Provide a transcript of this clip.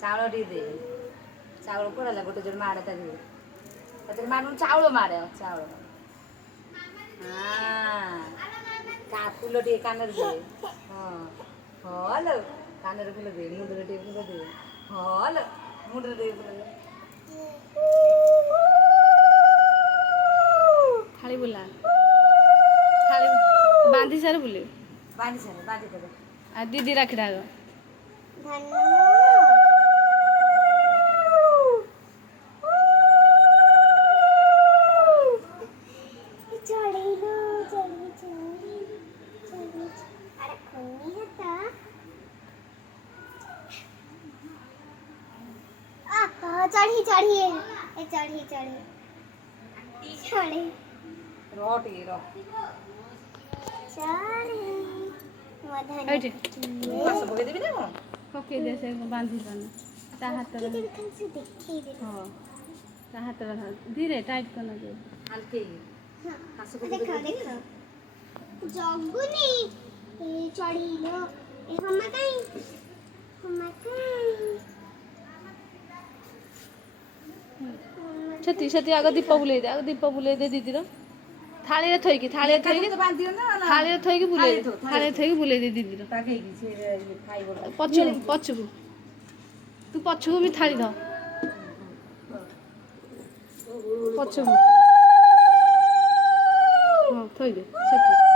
ଚାଉଳ ଟିକେ ଦେ ଚାଉଳ ପଡିଲା ଗୋଟେ ଜୋର ମାଡେ ତା ଦିହରେ ତାପରେ ମାଡୁ ଚାଉଳ ମାରେ ଚାଉଳ ଫୁଲ ଟିକେ କାନରେ ଦେ ହଁ ଲୋ କାନରେ ଫୁଲ ଦେ ମୁଣ୍ଡରେ ଟିକେ ଫୁଲ ଦେ ହଁ ଲୋ ମୁଣ୍ଡରେ ଟିକେ ଫୁଲ ଦେ थाली बुला थाली बांधी सारे बुले बांधी दे आ दीदी रखड़ा गो चढ़ी चढ़ी चढ़ी चढ़ी चढ़ी रोटी रो चढ़ी एठी मास पके देबी ना कोन पके दे से बांधी बना ता हाथ रे देखी दे हां ता हाथ रे धीरे टाइट करना दे हल्के हास पके देखो देखो जगुनी ए चढ़ी लो ए हम कहीं छती छती आगे दीप बुले दे दीदी रो थाली रे थोई थाली रे थोई बांधियो ना थाली रे थोई बुले थाली रे थोई बुले दे दीदी रो ताके की से खाइबो पछू तू पछू भी थाली ध पछू हां थोई दे छती